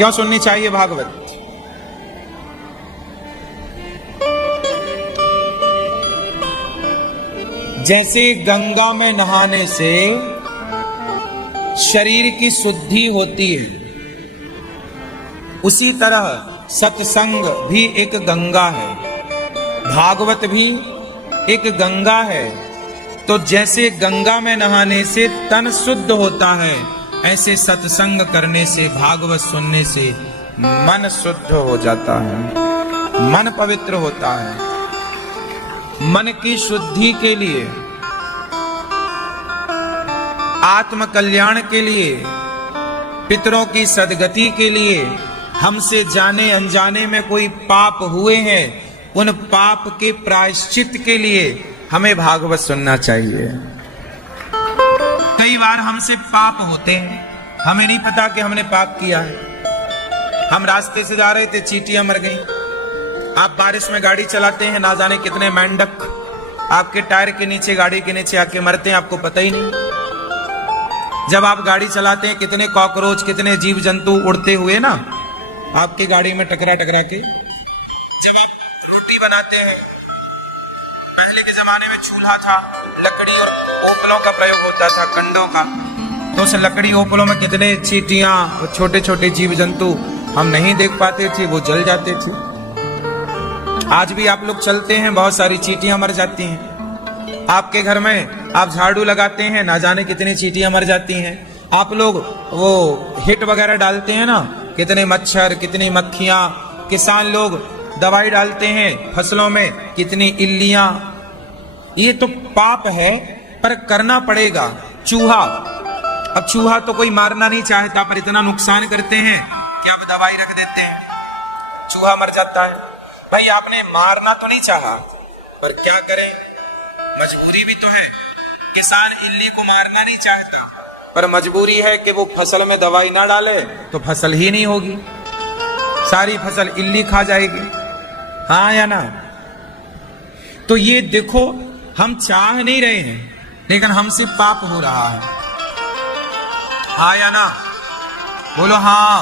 क्यों सुननी चाहिए भागवत? जैसे गंगा में नहाने से शरीर की शुद्धि होती है, उसी तरह सत्संग भी एक गंगा है, भागवत भी एक गंगा है। तो जैसे गंगा में नहाने से तन शुद्ध होता है, ऐसे सत्संग करने से, भागवत सुनने से मन शुद्ध हो जाता है, मन पवित्र होता है। मन की शुद्धि के लिए, आत्म कल्याण के लिए, पितरों की सद्गति के लिए, हमसे जाने अनजाने में कोई पाप हुए हैं, उन पाप के प्रायश्चित के लिए हमें भागवत सुनना चाहिए। कई बार हमसे पाप होते हैं, हमें नहीं पता कि हमने पाप किया है। हम रास्ते से जा रहे थे, चींटियां मर गई। आप बारिश में गाड़ी चलाते हैं, ना जाने कितने मेंढक आपके टायर के नीचे, गाड़ी के नीचे आके मरते हैं, आपको पता ही नहीं। जब आप गाड़ी चलाते हैं, कितने कॉकरोच, कितने जीव जंतु उड़ते हुए ना आपकी गाड़ी में टकरा टकरा के। जब आप रोटी बनाते हैं, पहले के जमाने में चूल्हा था, लकड़ी और ओपलों का प्रयोग होता था, कंडों का। तो उस लकड़ी ओपलों में कितने चींटियां और छोटे छोटे जीव जंतु हम नहीं देख पाते थे, वो जल जाते थे। आज भी आप लोग चलते हैं, बहुत सारी चींटियां मर जाती हैं। आपके घर में आप झाड़ू लगाते हैं, ना जाने कितनी चींटियां मर जाती हैं। आप लोग वो हिट वगैरह डालते हैं ना, कितने मच्छर, कितनी मक्खियां। किसान लोग दवाई डालते हैं फसलों में, कितनी इल्लियां। ये तो पाप है, पर करना पड़ेगा। चूहा, अब चूहा तो कोई मारना नहीं चाहता, पर इतना नुकसान करते हैं कि अब दवाई रख देते हैं, चूहा मर जाता है। भाई आपने मारना तो नहीं चाहा, पर क्या करें, मजबूरी भी तो है। किसान इल्ली को मारना नहीं चाहता, पर मजबूरी है कि वो फसल में दवाई ना डाले तो फसल ही नहीं होगी, सारी फसल इल्ली खा जाएगी। हाँ या ना? तो ये देखो, हम चाह नहीं रहे हैं, लेकिन हमसे पाप हो रहा है। हाँ या ना? बोलो हाँ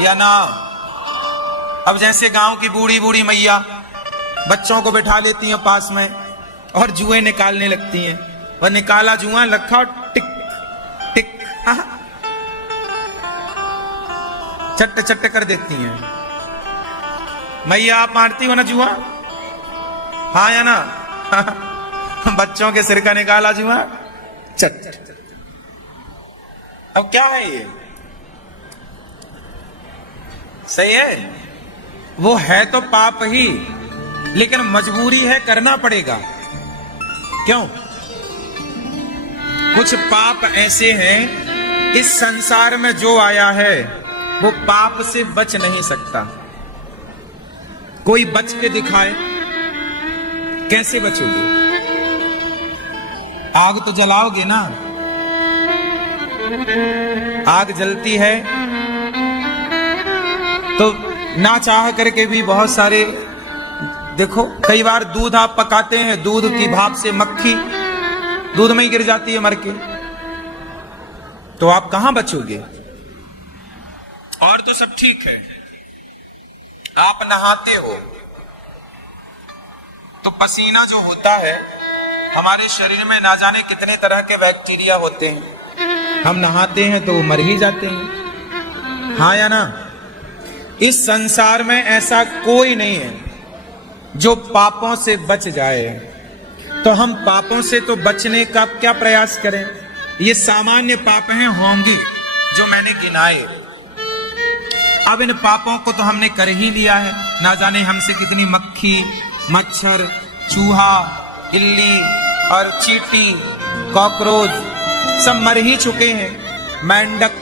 या ना। अब जैसे गांव की बूढ़ी बूढ़ी मैया बच्चों को बैठा लेती हैं पास में और जुए निकालने लगती हैं, और निकाला जुआ लखा टिक टिक, चट्ट चट्ट कर देती हैं। मैया आप मारती हो ना जुआ? हाँ या ना? बच्चों के सिर का निकाला जुआ, चट। अब क्या है ये? सही है, वो है तो पाप ही, लेकिन मजबूरी है, करना पड़ेगा। क्यों? कुछ पाप ऐसे हैं, इस संसार में जो आया है वो पाप से बच नहीं सकता। कोई बच के दिखाए, कैसे बचोगे? आग तो जलाओगे ना, आग जलती है तो ना चाह करके भी बहुत सारे, देखो कई बार दूध आप पकाते हैं, दूध की भाप से मक्खी दूध में ही गिर जाती है मर के, तो आप कहां बचोगे? और तो सब ठीक है, आप नहाते हो तो पसीना जो होता है, हमारे शरीर में ना जाने कितने तरह के बैक्टीरिया होते हैं, हम नहाते हैं तो वो मर ही जाते हैं। हाँ या ना? इस संसार में ऐसा कोई नहीं है जो पापों से बच जाए। तो हम पापों से तो बचने का क्या प्रयास करें? ये सामान्य पाप हैं, होंगे जो मैंने गिनाए। अब इन पापों को तो हमने कर ही लिया है, ना जाने हमसे कितनी मक्खी, मच्छर, चूहा, इल्ली और चींटी, कॉकरोच सब मर ही चुके हैं। मेंढक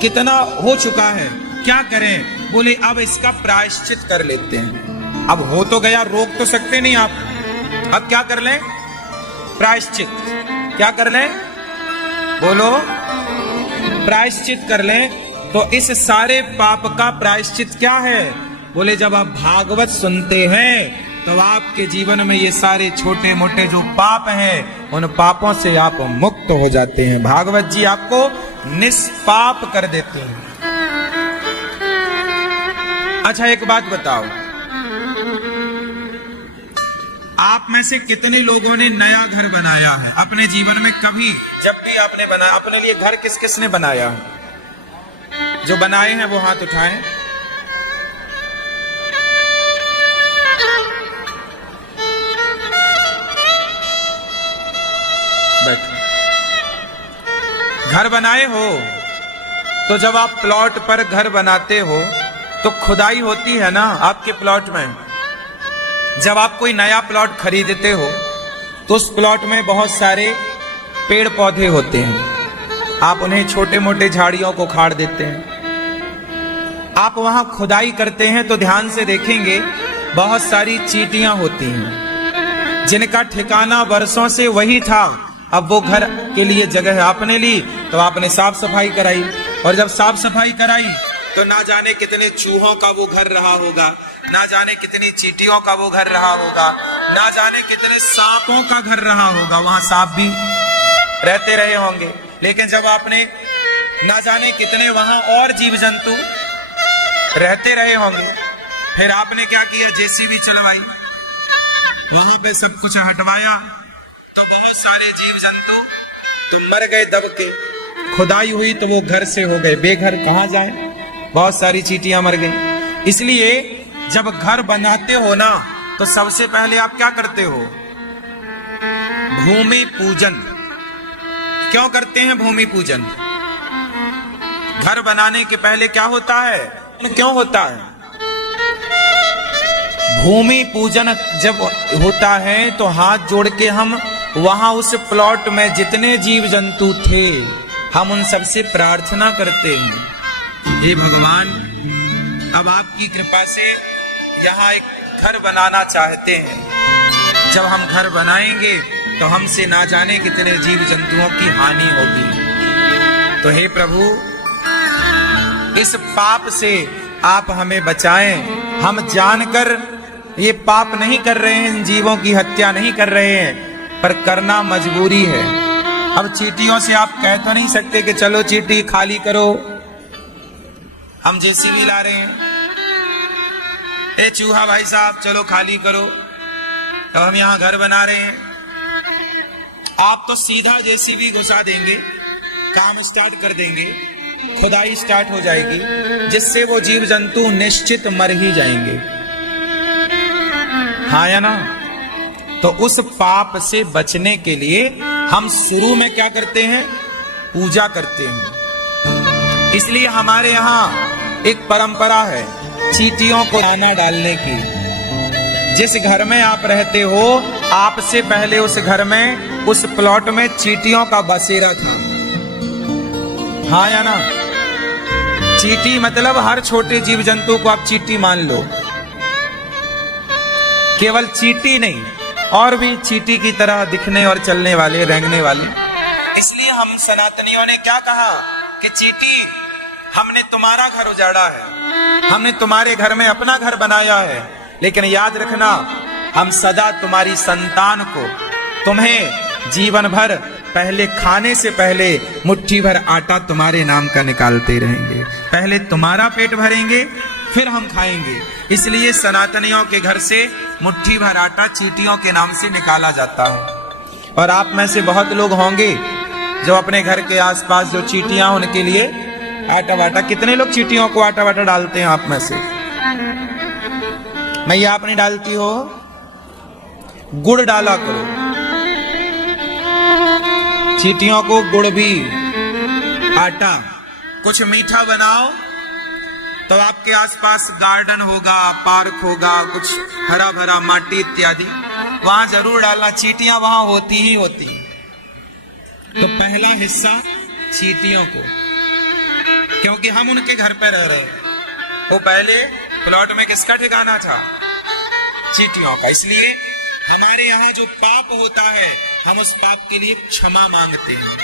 कितना हो चुका है, क्या करें? बोले अब इसका प्रायश्चित कर लेते हैं। अब हो तो गया, रोक तो सकते नहीं आप, अब क्या कर लें? प्रायश्चित। क्या कर लें? बोलो, प्रायश्चित कर लें। तो इस सारे पाप का प्रायश्चित क्या है? बोले जब आप भागवत सुनते हैं तो आपके जीवन में ये सारे छोटे मोटे जो पाप हैं, उन पापों से आप मुक्त हो जाते हैं। भागवत जी आपको निष्पाप कर देते हैं। अच्छा एक बात बताओ, आप में से कितने लोगों ने नया घर बनाया है अपने जीवन में? कभी जब भी आपने बनाया अपने लिए घर, किस किस ने बनाया है? जो बनाए हैं वो हाथ उठाएं। बैठो। घर बनाए हो तो जब आप प्लॉट पर घर बनाते हो तो खुदाई होती है ना आपके प्लॉट में। जब आप कोई नया प्लॉट खरीदते हो तो उस प्लॉट में बहुत सारे पेड़ पौधे होते हैं, आप उन्हें छोटे मोटे झाड़ियों को उखाड़ देते हैं। आप वहां खुदाई करते हैं तो ध्यान से देखेंगे बहुत सारी चींटियां होती हैं जिनका ठिकाना वर्षों से वही था। अब वो घर के लिए जगह आपने ली तो आपने साफ सफाई कराई, और जब साफ सफाई कराई तो ना जाने कितने चूहों का वो घर रहा होगा, ना जाने कितनी चींटियों का वो घर रहा होगा, ना जाने कितने सांपों का घर रहा होगा। वहां सांप भी रहते रहे होंगे, लेकिन जब आपने ना जाने कितने वहां और जीव जंतु रहते रहे होंगे, फिर आपने क्या किया, जेसीबी चलवाई, वहां पे सब कुछ हटवाया तो बहुत सारे जीव जंतु तो मर गए दब के। खुदाई हुई तो वो घर से हो गए बेघर, कहां जाए, बहुत सारी चींटियां मर गई। इसलिए जब घर बनाते हो ना तो सबसे पहले आप क्या करते हो, भूमि पूजन। क्यों करते हैं भूमि पूजन? घर बनाने के पहले क्या होता है, क्यों होता है? भूमि पूजन जब होता है तो हाथ जोड़ के हम वहां उस प्लॉट में जितने जीव जंतु थे हम उन सबसे प्रार्थना करते हैं, हे भगवान अब आपकी कृपा से यहाँ एक घर बनाना चाहते हैं। जब हम घर बनाएंगे तो हमसे ना जाने कितने जीव जंतुओं की हानि होगी। तो हे प्रभु इस पाप से आप हमें बचाएं। हम जानकर ये पाप नहीं कर रहे हैं, इन जीवों की हत्या नहीं कर रहे हैं, पर करना मजबूरी है। अब चींटियों से आप कह तो नहीं सकते कि चलो चींटी खाली करो, हम जेसीबी ला रहे हैं, ए चूहा भाई साहब चलो खाली करो, तो हम यहां घर बना रहे हैं। आप तो सीधा जेसीबी घुसा देंगे, काम स्टार्ट कर देंगे, खुदाई स्टार्ट हो जाएगी, जिससे वो जीव जंतु निश्चित मर ही जाएंगे, हाँ या ना? तो उस पाप से बचने के लिए हम शुरू में क्या करते हैं, पूजा करते हैं। इसलिए हमारे यहाँ एक परंपरा है चींटियों को दाना डालने की। जिस घर में आप रहते हो आपसे पहले उस घर में, उस प्लॉट में चींटियों का बसेरा था, हाँ या ना? चींटी मतलब हर छोटे जीव जंतु को आप चींटी मान लो, केवल चींटी नहीं और भी चींटी की तरह दिखने और चलने वाले, रेंगने वाले। इसलिए हम सनातनियों ने क्या कहा कि चींटी हमने तुम्हारा घर उजाड़ा है, हमने तुम्हारे घर में अपना घर बनाया है, लेकिन याद रखना हम सदा तुम्हारी संतान को, तुम्हें जीवन भर पहले खाने से पहले मुट्ठी भर आटा तुम्हारे नाम का निकालते रहेंगे। पहले तुम्हारा पेट भरेंगे फिर हम खाएंगे। इसलिए सनातनियों के घर से मुट्ठी भर आटा चींटियों के नाम से निकाला जाता है। और आप में से बहुत लोग होंगे जो अपने घर के आसपास जो चींटियां उनके लिए आटा वाटा, कितने लोग चींटियों को आटा वाटा डालते हैं आप में से? मैया आप नहीं डालती हो? गुड़ डाला करो, चींटियों को गुड़ भी, आटा, कुछ मीठा बनाओ तो आपके आसपास गार्डन होगा, पार्क होगा, कुछ हरा भरा माटी इत्यादि, वहां जरूर डालना। चींटियां वहां होती ही होती। तो पहला हिस्सा चींटियों को, क्योंकि हम उनके घर पे रह रहे हैं। वो पहले प्लॉट में किसका ठिकाना था? चींटियों का। इसलिए हमारे यहाँ जो पाप होता है हम उस पाप के लिए क्षमा मांगते हैं।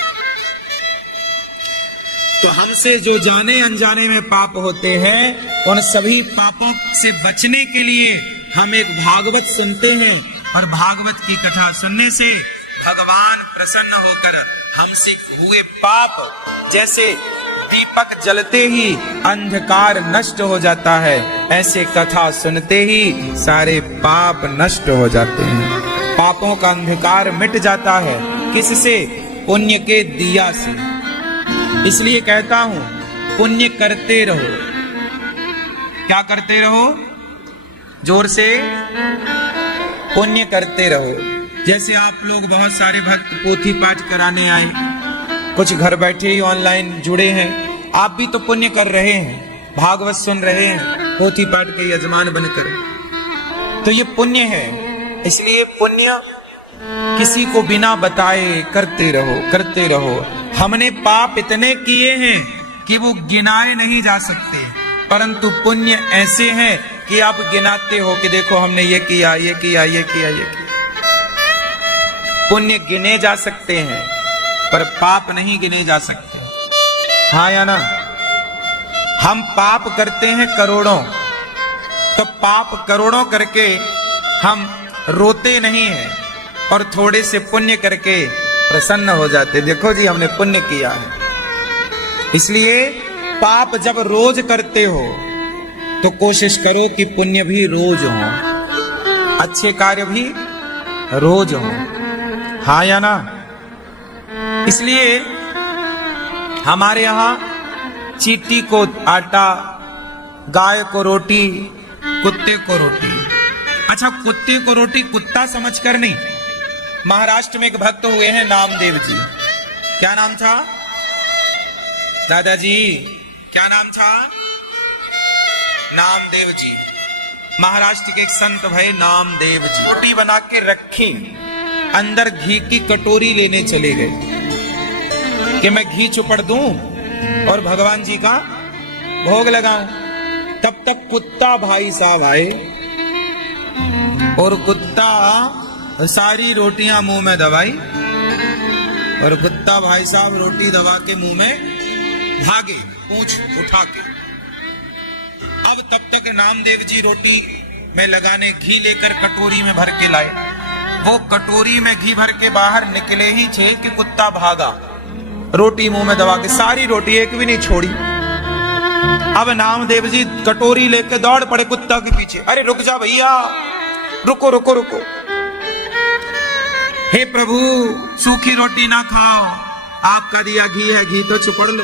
तो हमसे जो जाने अनजाने में पाप होते हैं उन सभी पापों से बचने के लिए हम एक भागवत सुनते हैं, और भागवत की कथा सुनने से भगवान प्रसन्न होकर हमसे हुए पाप, जैसे दीपक जलते ही अंधकार नष्ट हो जाता है, ऐसे कथा सुनते ही सारे पाप नष्ट हो जाते हैं। पापों का अंधकार मिट जाता है, किससे? पुण्य के दिया से। इसलिए कहता हूं, पुण्य करते रहो। क्या करते रहो? जोर से, पुण्य करते रहो। जैसे आप लोग बहुत सारे भक्त पोथी पाठ कराने आए, कुछ घर बैठे ही ऑनलाइन जुड़े हैं, आप भी तो पुण्य कर रहे हैं, भागवत सुन रहे हैं, पोथी पाठ के यजमान बनकर। तो ये पुण्य है। इसलिए पुण्य किसी को बिना बताए करते रहो, करते रहो। हमने पाप इतने किए हैं कि वो गिनाए नहीं जा सकते, परंतु पुण्य ऐसे हैं कि आप गिनाते हो कि देखो हमने ये किया, ये किया, ये किया, ये किया। पुण्य गिने जा सकते हैं पर पाप नहीं गिने जा सकते। हाँ या ना? हम पाप करते हैं करोड़ों, तो पाप करोड़ों करके हम रोते नहीं हैं और थोड़े से पुण्य करके प्रसन्न हो जाते। देखो जी, हमने पुण्य किया है। इसलिए पाप जब रोज करते हो तो कोशिश करो कि पुण्य भी रोज हो, अच्छे कार्य भी रोज हो। हाँ या ना? इसलिए हमारे यहां चींटी को आटा, गाय को रोटी, कुत्ते को रोटी। अच्छा, कुत्ते को रोटी कुत्ता समझकर नहीं। महाराष्ट्र में एक भक्त हुए हैं नामदेव जी। क्या नाम था दादाजी? क्या नाम था? नामदेव जी। महाराष्ट्र के एक संत भय नामदेव जी। रोटी बना के रखी, अंदर घी की कटोरी लेने चले गए कि मैं घी चुपड़ दूं और भगवान जी का भोग लगाऊं। तब तक कुत्ता भाई साहब आए और कुत्ता सारी रोटियां मुंह में दबाई और कुत्ता भाई साहब रोटी दबा के मुंह में भागे, पूंछ उठा के। अब तब तक नामदेव जी रोटी में लगाने घी लेकर कटोरी में भर के लाए। वो कटोरी में घी भर के बाहर निकले ही थे कि कुत्ता भागा, रोटी मुंह में दबा के, सारी रोटी एक भी नहीं छोड़ी। अब नामदेव जी कटोरी लेके दौड़ पड़े कुत्ता के पीछे। अरे रुक जा भैया, रुको रुको रुको, हे प्रभु सूखी रोटी ना खाओ, आपका दिया घी है, घी तो चुपड़ लो।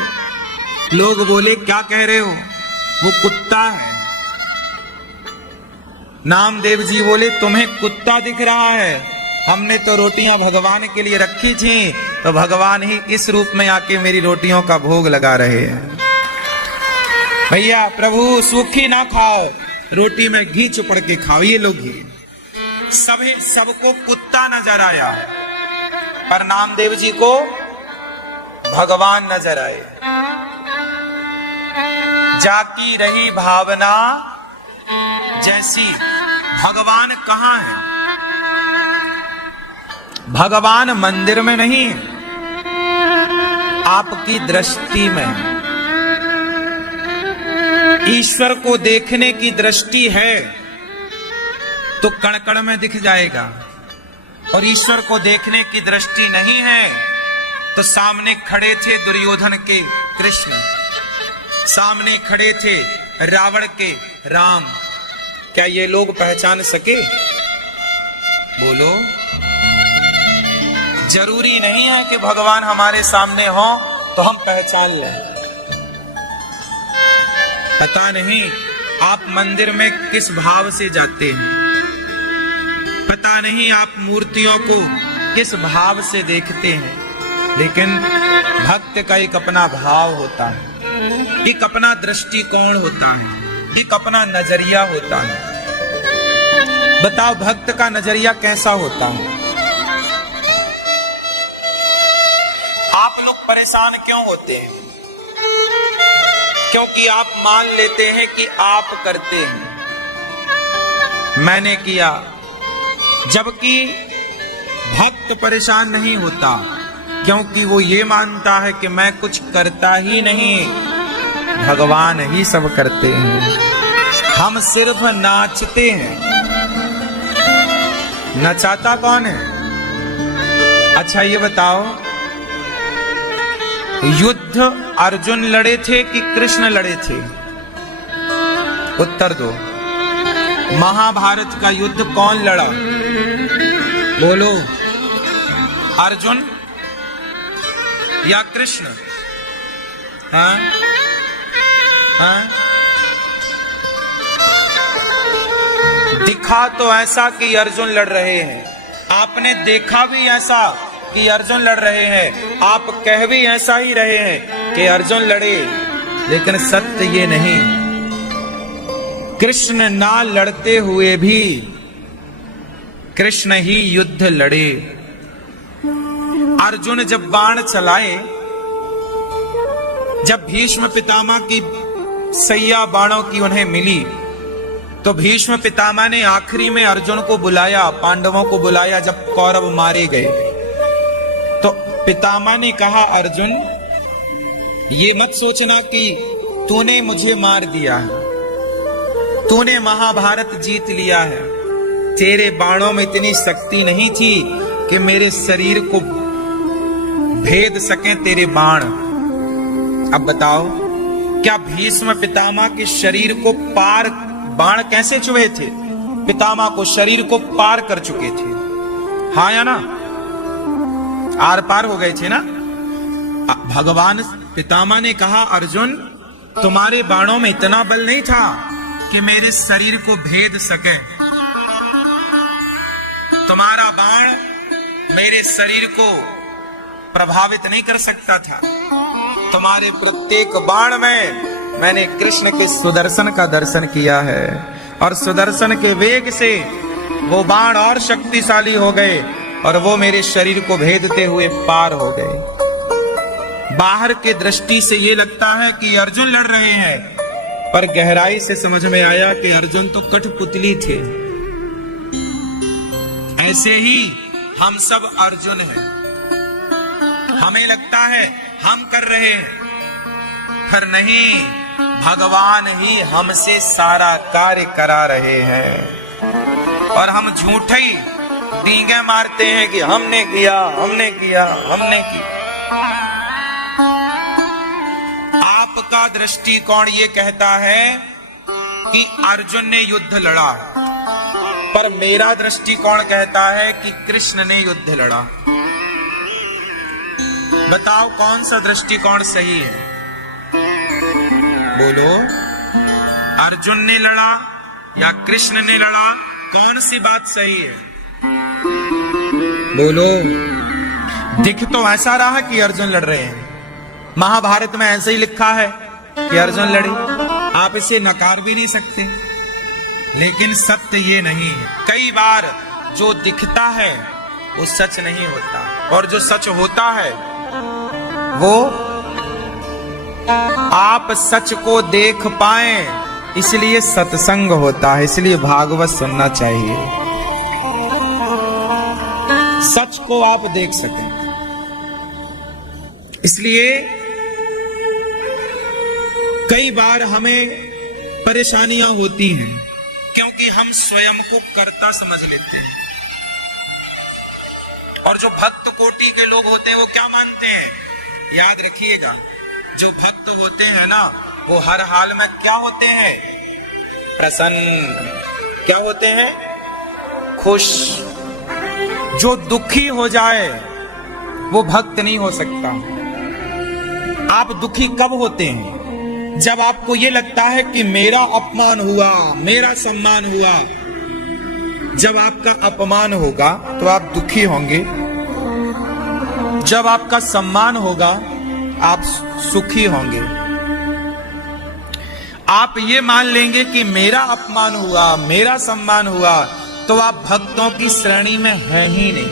लोग बोले क्या कह रहे हो, वो कुत्ता है। नामदेव जी बोले तुम्हें कुत्ता दिख रहा है, हमने तो रोटियां भगवान के लिए रखी थी, तो भगवान ही इस रूप में आके मेरी रोटियों का भोग लगा रहे हैं। भैया प्रभु सूखी ना खाओ, रोटी में घी चुपड़ के खाओ। ये लोग घी सबको कुत्ता नजर आया, पर नामदेव जी को भगवान नजर आए। जाती रही भावना जैसी, भगवान कहां है? भगवान मंदिर में नहीं, आपकी दृष्टि में। ईश्वर को देखने की दृष्टि है तो कण कण में दिख जाएगा, और ईश्वर को देखने की दृष्टि नहीं है तो सामने खड़े थे दुर्योधन के कृष्ण, सामने खड़े थे रावण के राम, क्या ये लोग पहचान सके? बोलो। जरूरी नहीं है कि भगवान हमारे सामने हो तो हम पहचान लें। पता नहीं आप मंदिर में किस भाव से जाते हैं, पता नहीं आप मूर्तियों को किस भाव से देखते हैं, लेकिन भक्त का एक अपना भाव होता है, एक अपना दृष्टिकोण होता है, एक अपना नजरिया होता है। बताओ भक्त का नजरिया कैसा होता है? आप लोग परेशान क्यों होते हैं? क्योंकि आप मान लेते हैं कि आप करते हैं, मैंने किया, जबकि भक्त परेशान नहीं होता, क्योंकि वो ये मानता है कि मैं कुछ करता ही नहीं, भगवान ही सब करते हैं, हम सिर्फ नाचते हैं। नचाता कौन है? अच्छा ये बताओ, युद्ध युद्ध अर्जुन लड़े थे कि कृष्ण लड़े थे? उत्तर दो। महाभारत का युद्ध कौन लड़ा? बोलो, अर्जुन या कृष्ण? हाँ हाँ, दिखा तो ऐसा कि अर्जुन लड़ रहे हैं, आपने देखा भी ऐसा कि अर्जुन लड़ रहे हैं, आप कह भी ऐसा ही रहे हैं कि अर्जुन लड़े, लेकिन सत्य ये नहीं। कृष्ण ना लड़ते हुए भी कृष्ण ही युद्ध लड़े। अर्जुन जब बाण चलाए, जब भीष्म पितामह की सैया बाणों की उन्हें मिली, तो भीष्म पितामह ने आखिरी में अर्जुन को बुलाया, पांडवों को बुलाया जब कौरव मारे गए। तो पितामह ने कहा, अर्जुन ये मत सोचना कि तूने मुझे मार दिया है, तूने महाभारत जीत लिया है, तेरे बाणों में इतनी शक्ति नहीं थी कि मेरे शरीर को भेद सके तेरे बाण। अब बताओ, क्या भीष्म पितामह के शरीर को पार बाण कैसे चुभे थे? पितामह को शरीर को पार कर चुके थे, हाँ या ना? आर पार हो गए थे ना? भगवान पितामह ने कहा, अर्जुन तुम्हारे बाणों में इतना बल नहीं था कि मेरे शरीर को भेद सके, तुम्हारा बाण मेरे शरीर को प्रभावित नहीं कर सकता था। तुम्हारे प्रत्येक बाण में मैंने कृष्ण के सुदर्शन का दर्शन किया है, और सुदर्शन के वेग से वो बाण और शक्तिशाली हो गए और वो मेरे शरीर को भेदते हुए पार हो गए। बाहर के दृष्टि से ये लगता है कि अर्जुन लड़ रहे हैं, पर गहराई से समझ में आया कि अर्जुन तो कठपुतली थे। ऐसे ही हम सब अर्जुन हैं। हमें लगता है हम कर रहे हैं, पर नहीं, भगवान ही हमसे सारा कार्य करा रहे हैं। और हम झूठे ही डींगे मारते हैं कि हमने किया, हमने किया, हमने किया। आपका दृष्टिकोण ये कहता है कि अर्जुन ने युद्ध लड़ा, पर मेरा दृष्टिकोण कहता है कि कृष्ण ने युद्ध लड़ा। बताओ कौन सा दृष्टिकोण सही है? बोलो, अर्जुन ने लड़ा या कृष्ण ने लड़ा? कौन सी बात सही है? बोलो। दिख तो ऐसा रहा कि अर्जुन लड़ रहे हैं, महाभारत में ऐसे ही लिखा है कि अर्जुन लड़े, आप इसे नकार भी नहीं सकते, लेकिन सत्य ये नहीं है। कई बार जो दिखता है वो सच नहीं होता, और जो सच होता है वो आप सच को देख पाएं, इसलिए सत्संग होता है, इसलिए भागवत सुनना चाहिए, सच को आप देख सकें। इसलिए कई बार हमें परेशानियां होती हैं क्योंकि हम स्वयं को कर्ता समझ लेते हैं। और जो भक्त कोटि के लोग होते हैं वो क्या मानते हैं? याद रखिएगा, जो भक्त होते हैं ना, वो हर हाल में क्या होते हैं? प्रसन्न। क्या होते हैं? खुश। जो दुखी हो जाए वो भक्त नहीं हो सकता। आप दुखी कब होते हैं? जब आपको ये लगता है कि मेरा अपमान हुआ, मेरा सम्मान हुआ। जब आपका अपमान होगा तो आप दुखी होंगे, जब आपका सम्मान होगा आप सुखी होंगे। आप ये मान लेंगे कि मेरा अपमान हुआ, मेरा सम्मान हुआ, तो आप भक्तों की श्रेणी में हैं ही नहीं।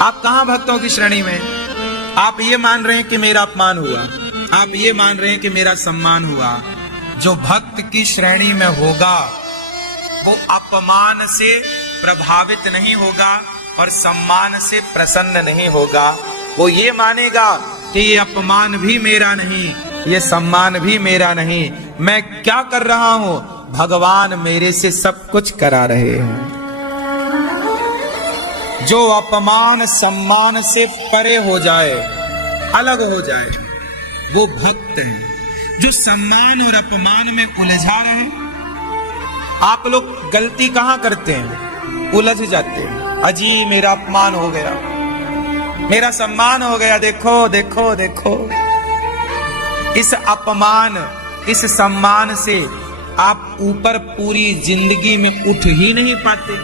आप कहां भक्तों की श्रेणी में? आप ये मान रहे हैं कि मेरा अपमान हुआ, आप ये मान रहे हैं कि मेरा सम्मान हुआ। जो भक्त की श्रेणी में होगा वो अपमान से प्रभावित नहीं होगा और सम्मान से प्रसन्न नहीं होगा। वो ये मानेगा कि ये अपमान भी मेरा नहीं, ये सम्मान भी मेरा नहीं, मैं क्या कर रहा हूं? भगवान मेरे से सब कुछ करा रहे हैं। जो अपमान सम्मान से परे हो जाए अलग हो जाए, वो भक्त है। जो सम्मान और अपमान में उलझा रहे, आप लोग गलती कहां करते हैं? उलझ जाते हैं। अजी मेरा अपमान हो गया, मेरा सम्मान हो गया, देखो देखो देखो। इस अपमान, इस सम्मान से आप ऊपर पूरी जिंदगी में उठ ही नहीं पाते।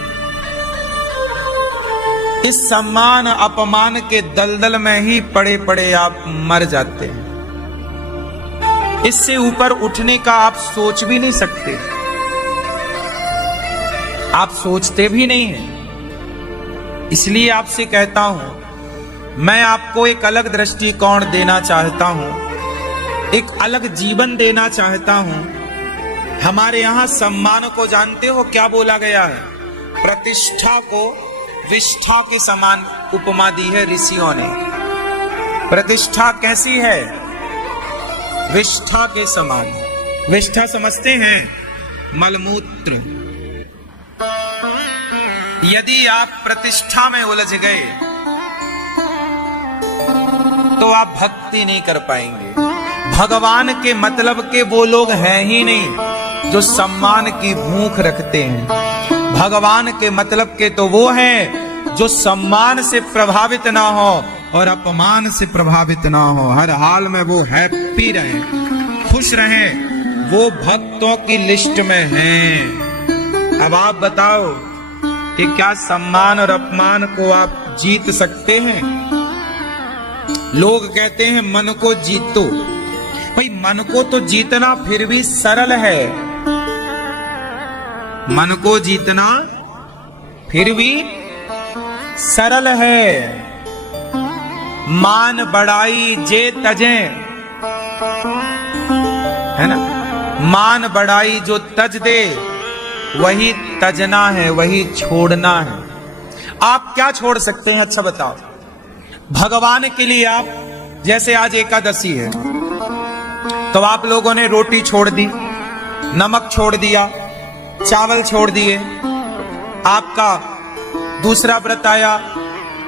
इस सम्मान अपमान के दलदल में ही पड़े पड़े आप मर जाते हैं। इससे ऊपर उठने का आप सोच भी नहीं सकते, आप सोचते भी नहीं हैं। इसलिए आपसे कहता हूं, मैं आपको एक अलग दृष्टिकोण देना चाहता हूं, एक अलग जीवन देना चाहता हूं। हमारे यहां सम्मान को जानते हो क्या बोला गया है? प्रतिष्ठा को विष्ठा के समान उपमा दी है ऋषियों ने। प्रतिष्ठा कैसी है? विष्ठा के समान। विष्ठा समझते हैं? मलमूत्र। यदि आप प्रतिष्ठा में उलझ गए तो आप भक्ति नहीं कर पाएंगे। भगवान के मतलब के वो लोग हैं ही नहीं जो सम्मान की भूख रखते हैं। भगवान के मतलब के तो वो हैं जो सम्मान से प्रभावित ना हो और अपमान से प्रभावित ना हो। हर हाल में वो हैप्पी रहे, खुश रहे, वो भक्तों की लिस्ट में हैं। अब आप बताओ कि क्या सम्मान और अपमान को आप जीत सकते हैं? लोग कहते हैं मन को जीतो। भाई मन को तो जीतना फिर भी सरल है, मन को जीतना फिर भी सरल है। मान बढ़ाई जे तजे, है ना? मान बढ़ाई जो तज दे वही तजना है, वही छोड़ना है। आप क्या छोड़ सकते हैं? अच्छा बताओ। भगवान के लिए आप, जैसे आज एकादशी है तो आप लोगों ने रोटी छोड़ दी, नमक छोड़ दिया, चावल छोड़ दिए। आपका दूसरा व्रत आया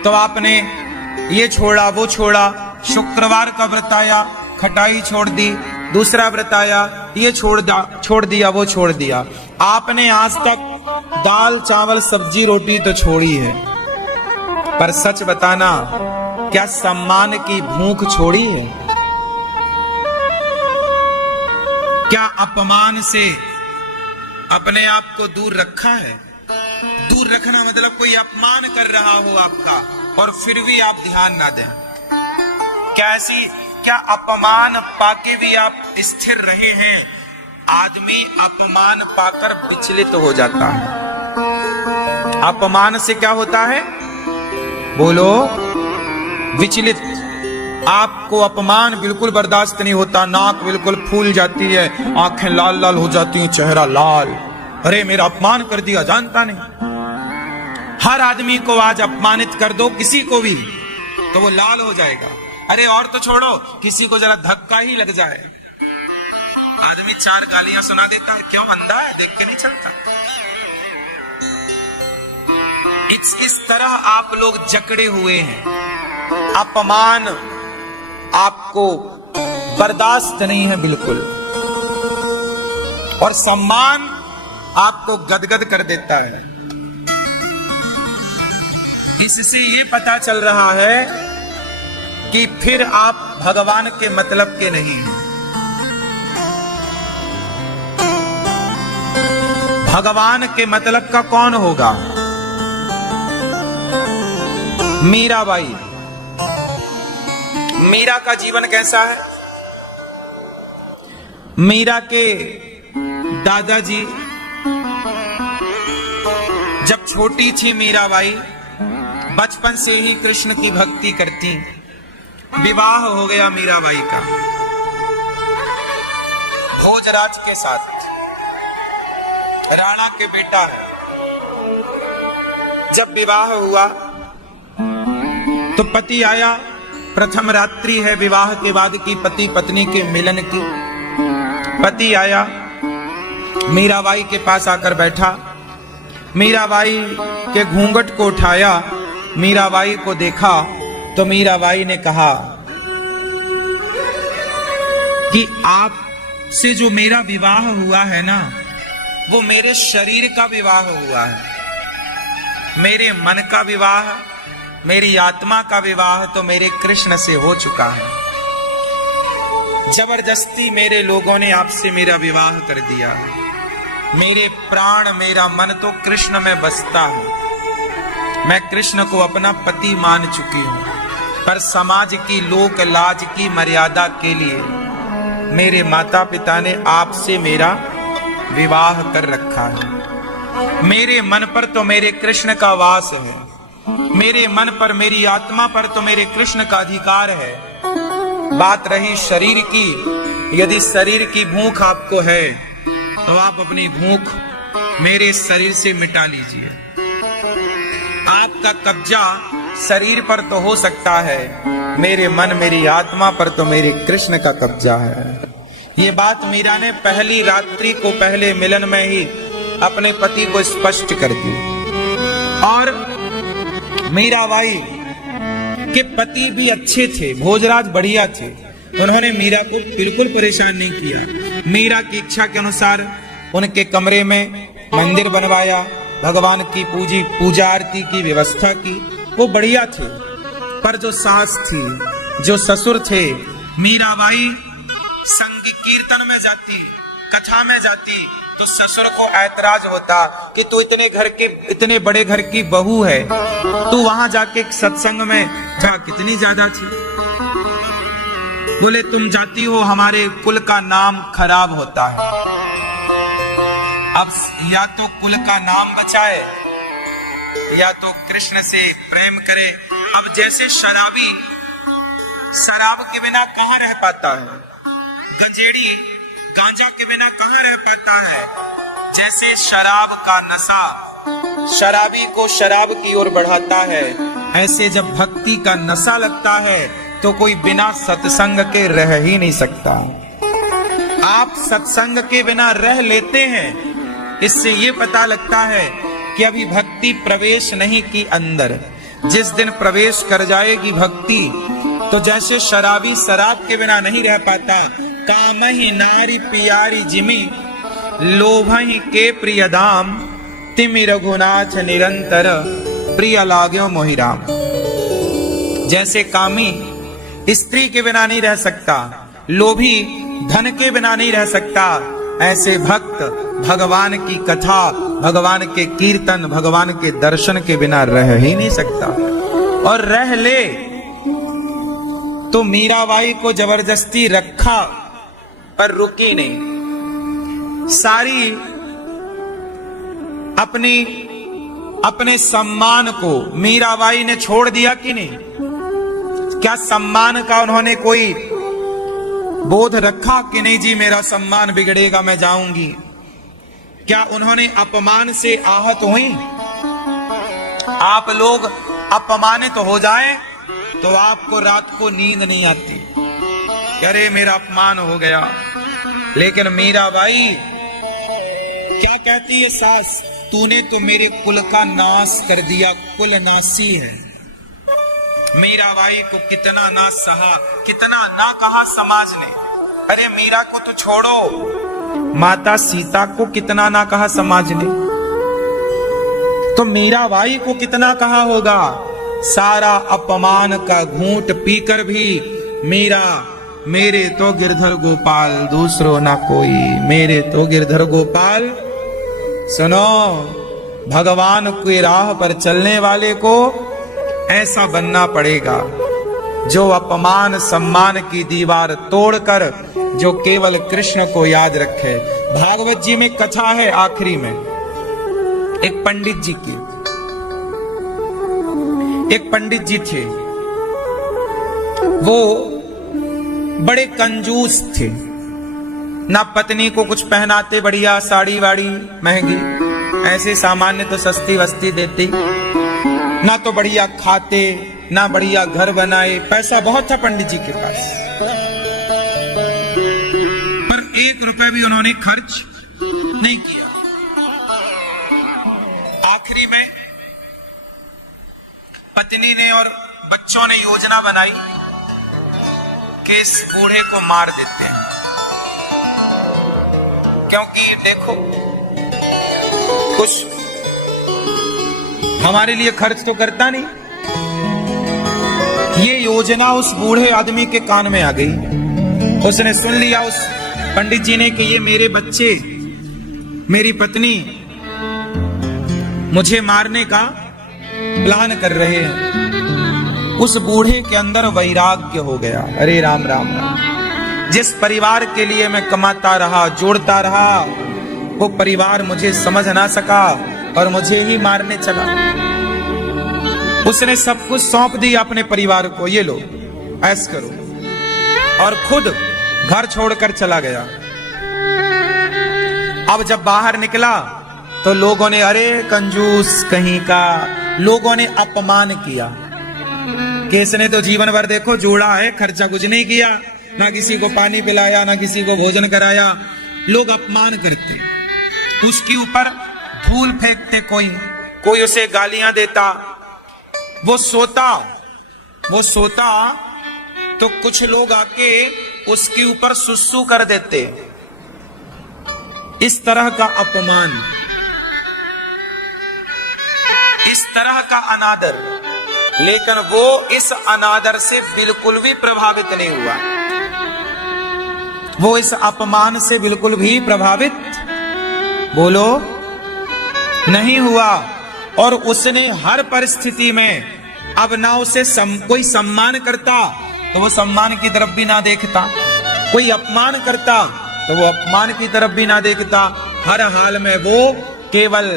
तो आपने ये छोड़ा वो छोड़ा। शुक्रवार का व्रत आया, खटाई छोड़ दी। दूसरा व्रत आया, ये छोड़ दिया वो छोड़ दिया। आपने आज तक दाल चावल सब्जी रोटी तो छोड़ी है, पर सच बताना, क्या सम्मान की भूख छोड़ी है? क्या अपमान से अपने आप को दूर रखा है? दूर रखना मतलब कोई अपमान कर रहा हो आपका और फिर भी आप ध्यान ना दें। क्या अपमान पाके भी आप स्थिर रहे हैं? आदमी अपमान पाकर विचलित हो जाता है। अपमान से क्या होता है? बोलो। विचलित। आपको अपमान बिल्कुल बर्दाश्त नहीं होता, नाक बिल्कुल फूल जाती है, आंखें लाल लाल हो जाती हैं, चेहरा लाल। अरे मेरा अपमान कर दिया, जानता नहीं। हर आदमी को आज अपमानित कर दो, किसी को भी, तो वो लाल हो जाएगा। अरे और तो छोड़ो, किसी को जरा धक्का ही लग जाए, आदमी 4 गालियां सुना देता है। क्यों? अंधा है, देख के नहीं चलता। इस तरह आप लोग जकड़े हुए हैं। अपमान आपको बर्दाश्त नहीं है बिल्कुल, और सम्मान आपको गदगद कर देता है। इससे ये पता चल रहा है कि फिर आप भगवान के मतलब के नहीं हैं। भगवान के मतलब का कौन होगा? मीराबाई। मीरा का जीवन कैसा है? मीरा के दादाजी जब छोटी थी मीराबाई, बचपन से ही कृष्ण की भक्ति करती। विवाह हो गया मीराबाई का भोजराज के साथ, राणा के बेटा है। जब विवाह हुआ तो पति आया। प्रथम रात्रि है विवाह के बाद की, पति पत्नी के मिलन की। पति आया, मीराबाई के पास आकर बैठा। मीराबाई के घूंघट को उठाया, मीराबाई को देखा तो मीराबाई ने कहा, कि आप से जो मेरा विवाह हुआ है ना, वो मेरे शरीर का विवाह हुआ है, मेरे मन का विवाह, मेरी आत्मा का विवाह तो मेरे कृष्ण से हो चुका है। जबरदस्ती मेरे लोगों ने आपसे मेरा विवाह कर दिया। मेरे प्राण, मेरा मन तो कृष्ण में बसता है। मैं कृष्ण को अपना पति मान चुकी हूं, पर समाज की लोक लाज की मर्यादा के लिए मेरे माता पिता ने आपसे मेरा विवाह कर रखा है। मेरे मन पर तो मेरे कृष्ण का वास है, मेरे मन पर, मेरी आत्मा पर तो मेरे कृष्ण का अधिकार है। बात रही शरीर की, यदि शरीर की भूख आपको है तो आप अपनी भूख मेरे शरीर से मिटा लीजिए। आपका कब्जा शरीर पर तो हो सकता है, मेरे मन, मेरी आत्मा पर तो मेरे कृष्ण का कब्जा है। ये बात मीरा ने पहली रात्रि को, पहले मिलन में ही अपने पति को स्पष्ट कर दी। और मीराबाई के पति भी अच्छे थे, भोजराज बढ़िया थे, उन्होंने मीरा को बिल्कुल परेशान नहीं किया। मीरा की इच्छा के अनुसार उनके कमरे में मंदिर बनवाया, भगवान की पूजा आरती की व्यवस्था की, वो बढ़िया थे। पर जो सास थी, जो ससुर थे, मीराबाई संग कीर्तन में जाती, कथा में जाती तो ससुर को ऐतराज होता कि तू इतने बड़े घर की बहू है, तू वहां जाके सत्संग में जा, कितनी ज्यादा थी। बोले तुम जाती हो, हमारे कुल का नाम खराब होता है। अब या तो कुल का नाम बचाए या तो कृष्ण से प्रेम करे। अब जैसे शराबी शराब के बिना कहां रह पाता है, गंजेड़ी गांजा के बिना कहां रह पाता है, जैसे शराब का नशा शराबी को शराब की ओर बढ़ाता है, ऐसे जब भक्ति का नशा लगता है तो कोई बिना सत्संग के रह ही नहीं सकता। आप सत्संग के बिना रह लेते हैं, इससे ये पता लगता है कि अभी भक्ति प्रवेश नहीं की अंदर। जिस दिन प्रवेश कर जाएगी भक्ति, तो जैसे शराबी शराब के बिना नहीं रह पाता, काम ही नारी पियारी जिमी लोभ ही के प्रिय दाम, तिमि रघुनाथ निरंतर प्रिय लाग्यो मोहिराम। जैसे कामी स्त्री के बिना नहीं रह सकता, लोभी धन के बिना नहीं रह सकता, ऐसे भक्त भगवान की कथा, भगवान के कीर्तन, भगवान के दर्शन के बिना रह ही नहीं सकता। और रह ले तो मीराबाई को जबरदस्ती रखा पर रुकी नहीं। सारी अपने सम्मान को मीराबाई ने छोड़ दिया कि नहीं? क्या सम्मान का उन्होंने कोई बोध रखा कि नहीं जी मेरा सम्मान बिगड़ेगा, मैं जाऊंगी? क्या उन्होंने अपमान से आहत हुई? आप लोग अपमानित हो जाएं तो आपको रात को नींद नहीं आती, अरे मेरा अपमान हो गया। लेकिन मीराबाई क्या कहती है सास, तूने तो मेरे कुल का नाश कर दिया, कुल नासी है। मीराबाई को कितना ना सहा, कितना ना कहा समाज ने, अरे मीरा को तो छोड़ो, माता सीता को कितना ना कहा समाज ने, तो मीराबाई को कितना कहा होगा। सारा अपमान का घूंट पीकर भी मीरा, मेरे तो गिरधर गोपाल दूसरो ना कोई, मेरे तो गिरधर गोपाल। सुनो, भगवान की राह पर चलने वाले को ऐसा बनना पड़ेगा जो अपमान सम्मान की दीवार तोड़कर जो केवल कृष्ण को याद रखे। भागवत जी में कथा है, आखिरी में एक पंडित जी की, एक पंडित जी थे, वो बड़े कंजूस थे, ना पत्नी को कुछ पहनाते बढ़िया साड़ी वाड़ी महंगी, ऐसे सामान्य तो सस्ती वस्ती देते, ना तो बढ़िया खाते, ना बढ़िया घर बनाए। पैसा बहुत था पंडित जी के पास, पर 1 रुपए भी उन्होंने खर्च नहीं किया। आखिरी में पत्नी ने और बच्चों ने योजना बनाई कि इस बूढ़े को मार देते हैं। क्योंकि देखो कुछ हमारे लिए खर्च तो करता नहीं। ये योजना उस बूढ़े आदमी के कान में आ गई। उसने सुन लिया उस पंडित जी ने कि ये मेरे बच्चे, मेरी पत्नी मुझे मारने का प्लान कर रहे हैं। उस बूढ़े के अंदर वैराग्य हो गया। अरे राम राम राम, जिस परिवार के लिए मैं कमाता रहा, जोड़ता रहा, वो परिवार मुझे समझ ना सका और मुझे ही मारने चला। उसने सब कुछ सौंप दिया अपने परिवार को, ये लो ऐस करो, और खुद घर छोड़कर चला गया। अब जब बाहर निकला तो लोगों ने, अरे कंजूस कहीं का, लोगों ने अपमान किया कि इसने तो जीवन भर देखो जोड़ा है, खर्चा कुछ नहीं किया, ना किसी को पानी पिलाया, ना किसी को भोजन कराया। लोग अपमान करते, उसके ऊपर धूल फेंकते, कोई उसे गालियां देता। वो सोता तो कुछ लोग आके उसके ऊपर सुसु कर देते। इस तरह का अपमान, इस तरह का अनादर। लेकिन वो इस अनादर से बिल्कुल भी प्रभावित नहीं हुआ, वो इस अपमान से बिल्कुल भी प्रभावित, बोलो, नहीं हुआ। और उसने हर परिस्थिति में, अब ना उसे कोई सम्मान करता तो वो सम्मान की तरफ भी ना देखता, कोई अपमान करता तो वो अपमान की तरफ भी ना देखता। हर हाल में वो केवल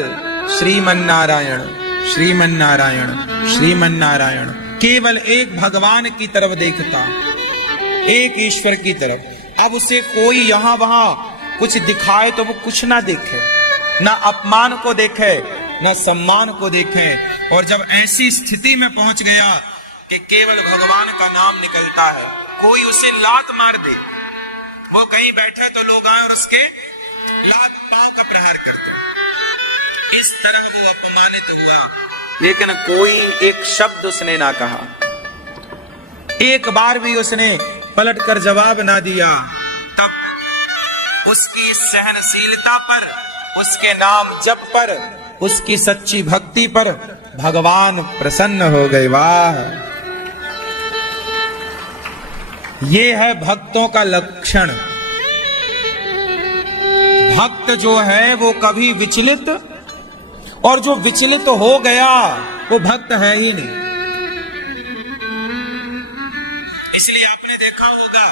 श्रीमन्नारायण, श्रीमन्नारायण, श्रीमन्नारायण, केवल एक भगवान की तरफ देखता, एक ईश्वर की तरफ। अब उसे कोई यहां वहां कुछ दिखाए तो वो कुछ ना देखे, ना अपमान को देखे, ना सम्मान को देखे। और जब ऐसी स्थिति में पहुंच गया कि केवल भगवान का नाम निकलता है, कोई उसे लात मार दे, वो कहीं बैठे तो लोग आए और उसके लात पांव का प्रहार करते। इस तरह वो अपमानित हुआ, लेकिन कोई एक शब्द उसने ना कहा, एक बार भी उसने पलटकर जवाब ना दिया। तब उसकी सहनशीलता पर, उसके नाम जप पर, उसकी सच्ची भक्ति पर भगवान प्रसन्न हो गए। वाह, ये है भक्तों का लक्षण। भक्त जो है वो कभी विचलित, और जो विचलित हो गया वो भक्त है ही नहीं। इसलिए आपने देखा होगा,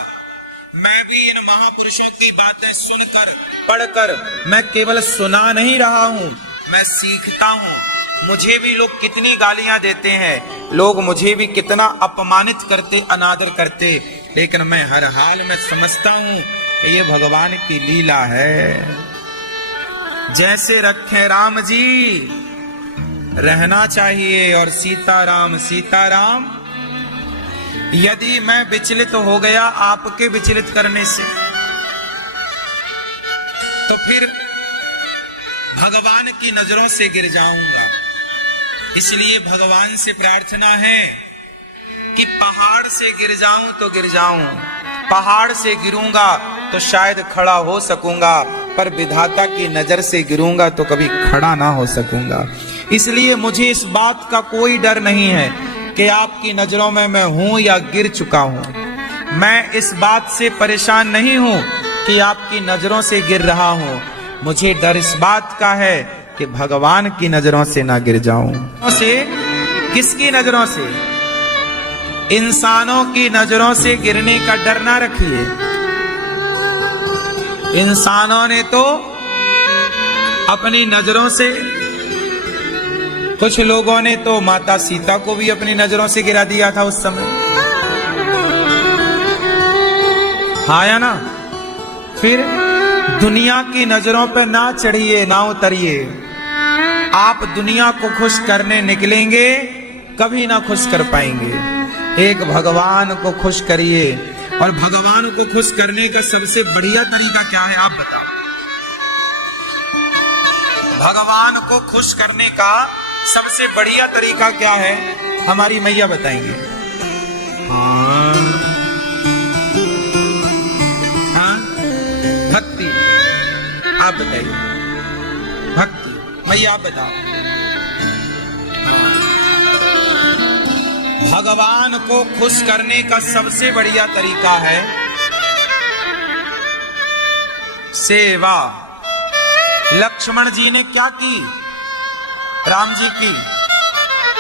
मैं भी इन महापुरुषों की बातें सुनकर, पढ़कर, मैं केवल सुना नहीं रहा हूं, मैं सीखता हूं। मुझे भी लोग कितनी गालियां देते हैं, लोग मुझे भी कितना अपमानित करते, अनादर करते, लेकिन मैं हर हाल में समझता हूं कि ये भगवान की लीला है। जैसे रखे राम जी रहना चाहिए, और सीताराम सीताराम। यदि मैं विचलित हो गया आपके विचलित करने से, तो फिर भगवान की नजरों से गिर जाऊंगा। इसलिए भगवान से प्रार्थना है कि पहाड़ से गिर जाऊं तो गिर जाऊं, पहाड़ से गिरूंगा तो शायद खड़ा हो सकूंगा, पर विधाता की नजर से गिरूंगा तो कभी खड़ा ना हो सकूंगा। इसलिए मुझे इस बात का कोई डर नहीं है कि आपकी नजरों में मैं हूं या गिर चुका हूं। मैं इस बात से परेशान नहीं हूं कि आपकी नजरों से गिर रहा हूं। मुझे डर इस बात का है कि भगवान की नजरों से ना गिर जाऊं। से किसकी नजरों से? इंसानों की नजरों से गिरने का डर ना रखिए। इंसानों ने तो अपनी नजरों से, कुछ लोगों ने तो माता सीता को भी अपनी नजरों से गिरा दिया था उस समय, हाँ या ना? फिर दुनिया की नजरों पे ना चढ़िए, ना उतरिए। आप दुनिया को खुश करने निकलेंगे, कभी ना खुश कर पाएंगे। एक भगवान को खुश करिए। और भगवान को खुश करने का सबसे बढ़िया तरीका क्या है, आप बताओ? भगवान को खुश करने का सबसे बढ़िया तरीका क्या है, हमारी मैया बताएंगे। भक्ति। आप बताइए भक्ति, मैया आप बताओ। भगवान को खुश करने का सबसे बढ़िया तरीका है सेवा। लक्ष्मण जी ने क्या की राम जी की?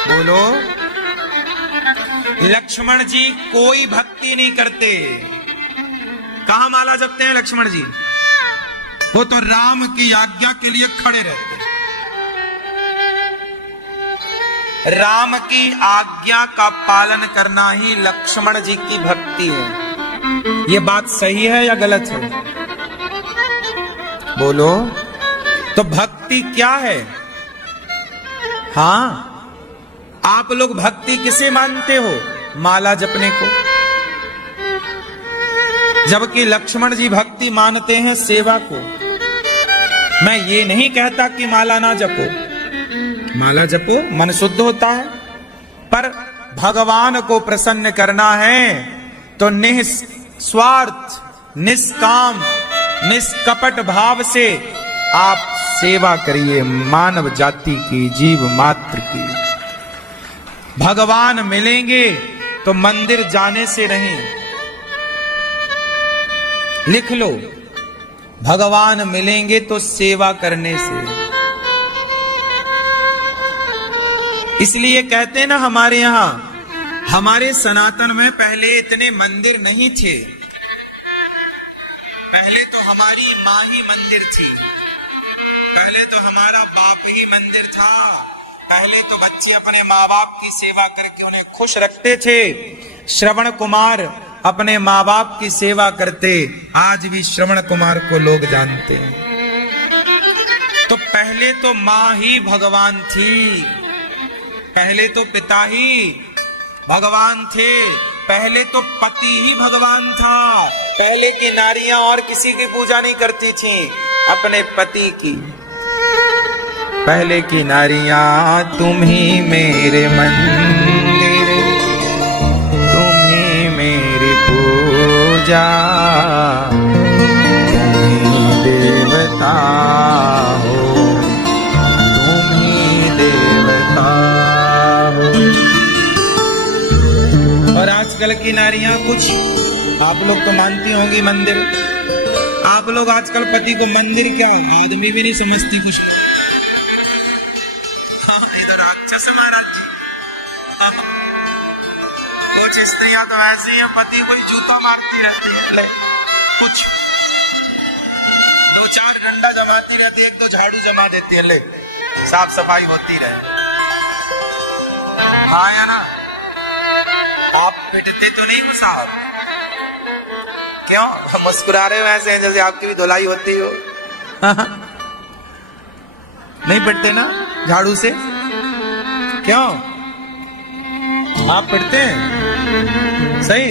बोलो। लक्ष्मण जी कोई भक्ति नहीं करते। कहां माला जपते हैं लक्ष्मण जी? वो तो राम की आज्ञा के लिए खड़े रहते हैं। राम की आज्ञा का पालन करना ही लक्ष्मण जी की भक्ति है। ये बात सही है या गलत है? बोलो। तो भक्ति क्या है? हाँ, आप लोग भक्ति किसे मानते हो? माला जपने को। जबकि लक्ष्मण जी भक्ति मानते हैं सेवा को। मैं ये नहीं कहता कि माला ना जपो, माला जपो, मन शुद्ध होता है, पर भगवान को प्रसन्न करना है तो निस्वार्थ, निष्काम, निष्कपट भाव से आप सेवा करिए मानव जाति की, जीव मात्र की। भगवान मिलेंगे तो मंदिर जाने से नहीं, लिख लो, भगवान मिलेंगे तो सेवा करने से। इसलिए कहते हैं ना, हमारे यहां, हमारे सनातन में पहले इतने मंदिर नहीं थे। पहले तो हमारी माँ ही मंदिर थी, पहले तो हमारा बाप ही मंदिर था। पहले तो बच्चे अपने माँ बाप की सेवा करके उन्हें खुश रखते थे। श्रवण कुमार अपने माँ बाप की सेवा करते, आज भी श्रवण कुमार को लोग जानते हैं। तो पहले तो माँ ही भगवान थी, पहले तो पिता ही भगवान थे, पहले तो पति ही भगवान था। पहले की नारियां और किसी की पूजा नहीं करती थी, अपने पति की। पहले की नारियां तुम ही मेरे मंदिर, तुम ही मेरी पूजा, तुम ही देवता हो, तुम ही देवता हो। और आजकल की नारियां कुछ, आप लोग तो मानती होंगी मंदिर, आप लोग आजकल पति को मंदिर क्या आदमी भी नहीं समझती कुछ। इधर राक्षस महाराज जी, कुछ स्त्रियां तो ऐसी हैं, पति कोई जूता मारती रहती है, ले कुछ 2-4 डंडा जमाती रहती है, 1-2 झाड़ू जमा देती है, ले साफ सफाई होती रहे। हाँ या ना? आप पिटते तो नहीं हो साहब? क्यों मुस्कुरा रहे हो ऐसे जैसे आपकी भी धुलाई होती हो? नहीं पिटते ना झाड़ू से? क्यों आप पिटते हैं? सही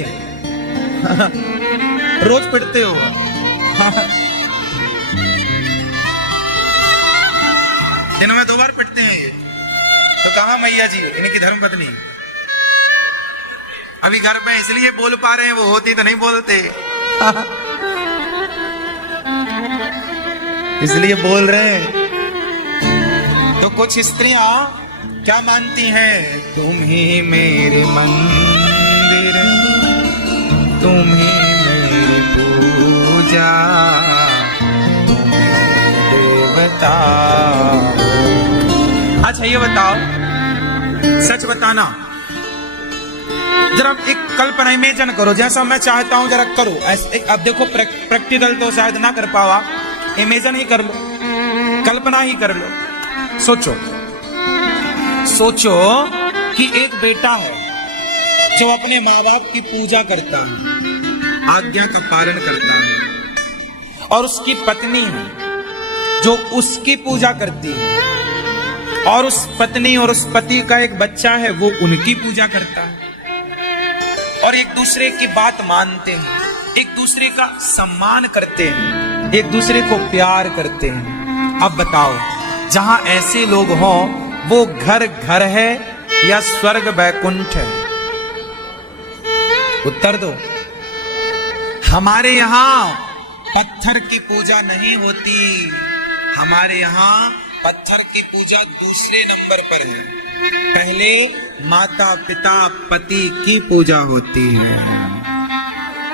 रोज पिटते हो? दिन में 2 बार पिटते हैं ये तो। कहां मैया जी इनकी धर्मपत्नी? अभी घर पे इसलिए बोल पा रहे हैं, वो होती तो नहीं बोलते। इसलिए बोल रहे हैं। तो कुछ स्त्रियां क्या मानती हैं? तुम ही मेरे मंदिर, तुम ही मेरी पूजा, तुम ही देवता। अच्छा ये बताओ, सच बताना जरा, एक कल्पना इमेजिन करो, जैसा मैं चाहता हूं जरा करो। अब देखो प्रैक्टिकल तो शायद ना कर पाओ, इमेजिन ही कर लो, कल्पना ही कर लो। सोचो सोचो कि एक बेटा है जो अपने माँ बाप की पूजा करता है, आज्ञा का पालन करता है, और उसकी पत्नी है जो उसकी पूजा करती है, और उस पत्नी और उस पति का एक बच्चा है वो उनकी पूजा करता है, और एक दूसरे की बात मानते हैं, एक दूसरे का सम्मान करते हैं, एक दूसरे को प्यार करते हैं। अब बताओ, जहां ऐसे लोग हों वो घर घर है या स्वर्ग वैकुंठ है? उत्तर दो। हमारे यहां पत्थर की पूजा नहीं होती, हमारे यहाँ पत्थर की पूजा दूसरे नंबर पर है। पहले माता पिता पति की पूजा होती है।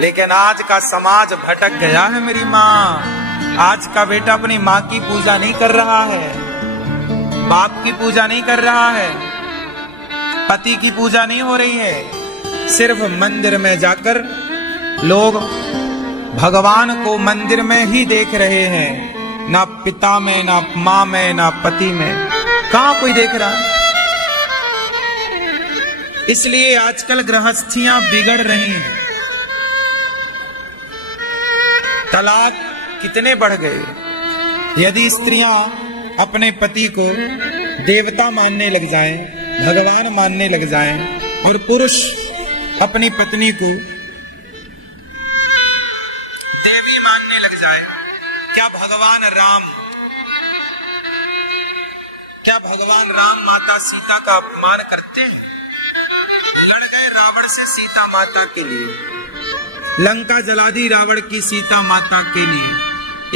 लेकिन आज का समाज भटक गया है मेरी माँ। आज का बेटा अपनी माँ की पूजा नहीं कर रहा है, बाप की पूजा नहीं कर रहा है, पति की पूजा नहीं हो रही है। सिर्फ मंदिर में जाकर लोग भगवान को मंदिर में ही देख रहे हैं, ना पिता में, ना माँ में, ना पति में, कहां कोई देख रहा है। इसलिए आजकल गृहस्थियां बिगड़ रही हैं। तलाक कितने बढ़ गए। यदि स्त्रियां अपने पति को देवता मानने लग जाएं, भगवान मानने लग जाएं, और पुरुष अपनी पत्नी को देवी मानने लग जाए, क्या भगवान राम माता सीता का अपमान करते हैं? लड़ गए रावण से सीता माता के लिए, लंका जला दी रावण की सीता माता के लिए।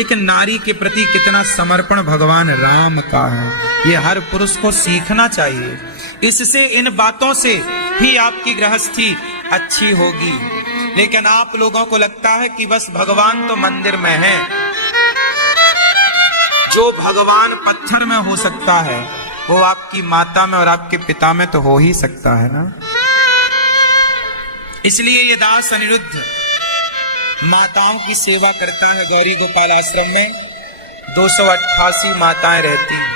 एक नारी के प्रति कितना समर्पण भगवान राम का है, ये हर पुरुष को सीखना चाहिए। इससे, इन बातों से ही आपकी गृहस्थी अच्छी होगी। लेकिन आप लोगों को लगता है कि बस भगवान तो मंदिर में है। जो भगवान पत्थर में हो सकता है वो आपकी माता में और आपके पिता में तो हो ही सकता है ना। इसलिए ये दास अनिरुद्ध माताओं की सेवा करता है। गौरी गोपाल आश्रम में 288 माताएं रहती हैं।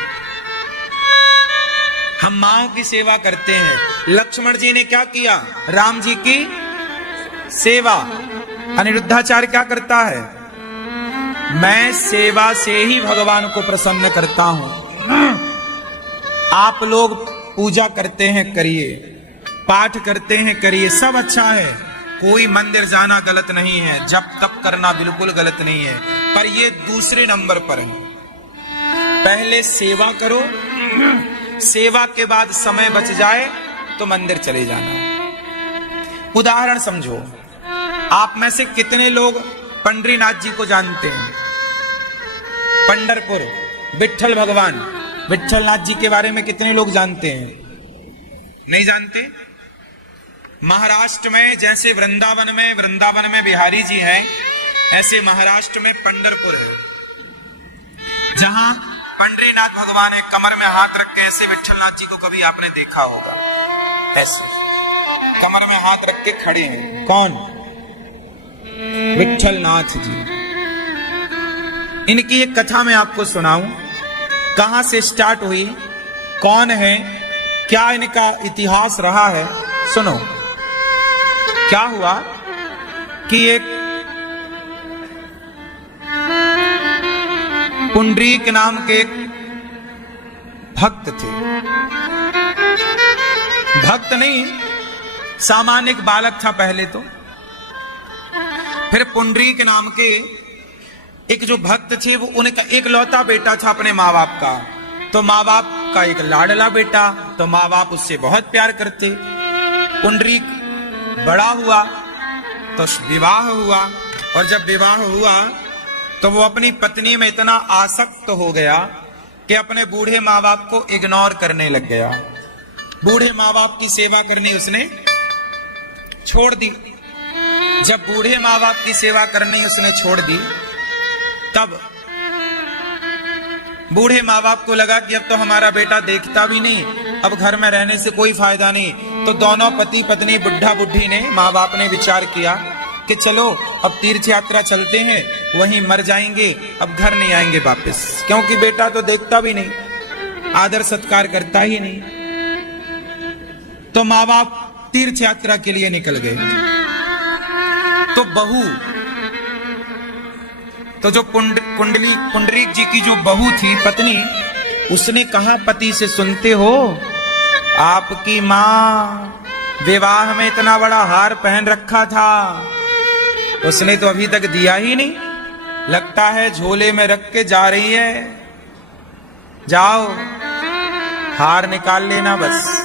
हम माओं की सेवा करते हैं। लक्ष्मण जी ने क्या किया? राम जी की सेवा। अनिरुद्धाचार्य क्या करता है? मैं सेवा से ही भगवान को प्रसन्न करता हूं। आप लोग पूजा करते हैं, करिए, पाठ करते हैं, करिए, सब अच्छा है। कोई मंदिर जाना गलत नहीं है, जप तप करना बिल्कुल गलत नहीं है, पर ये दूसरे नंबर पर है। पहले सेवा करो, सेवा के बाद समय बच जाए तो मंदिर चले जाना। उदाहरण समझो, आप में से कितने लोग पंडरीनाथ जी को जानते हैं? पंढरपुर विठल भगवान, विठलनाथ जी के बारे में कितने लोग जानते हैं? नहीं जानते? महाराष्ट्र में जैसे वृंदावन में बिहारी जी हैं, ऐसे महाराष्ट्र में पंढरपुर है, जहां पंडरीनाथ भगवान है। कमर में हाथ रख के ऐसे विठलनाथ जी को कभी आपने देखा होगा, ऐसे कमर में हाथ रख के खड़े हैं। कौन? विठलनाथ जी। इनकी एक कथा मैं आपको सुनाऊं, कहां से स्टार्ट हुई, कौन है, क्या इनका इतिहास रहा है। सुनो, क्या हुआ कि एक पुंडरीक नाम के एक भक्त थे। भक्त नहीं, सामान्य बालक था पहले तो। फिर पुंडरीक नाम के एक जो भक्त थे, वो उनका एक लौता बेटा था अपने माँ बाप का। तो माँ बाप का एक लाडला बेटा, तो माँ बाप उससे बहुत प्यार करते। पुंडरीक बड़ा हुआ तो विवाह हुआ, और जब विवाह हुआ तो वो अपनी पत्नी में इतना आसक्त हो गया कि अपने बूढ़े माँ बाप को इग्नोर करने लग गया। बूढ़े माँ बाप की सेवा करनी उसने छोड़ दी। जब बूढ़े माँ बाप की सेवा करनी उसने छोड़ दी, तब बूढ़े माँ बाप को लगा कि अब तो हमारा बेटा देखता भी नहीं, अब घर में रहने से कोई फायदा नहीं। तो दोनों पति पत्नी, बुढ़ा बुढ़ी ने, माँ बाप ने विचार किया कि चलो अब तीर्थ यात्रा चलते हैं, वहीं मर जाएंगे, अब घर नहीं आएंगे वापस, क्योंकि बेटा तो देखता भी नहीं, आदर सत्कार करता ही नहीं। तो माँ बाप तीर्थ यात्रा के लिए निकल गए। तो बहू, तो जो पुंडरीक जी की जो बहू थी, पत्नी, उसने कहा पति से, सुनते हो, आपकी माँ विवाह में इतना बड़ा हार पहन रखा था, उसने तो अभी तक दिया ही नहीं, लगता है झोले में रख के जा रही है, जाओ हार निकाल लेना बस।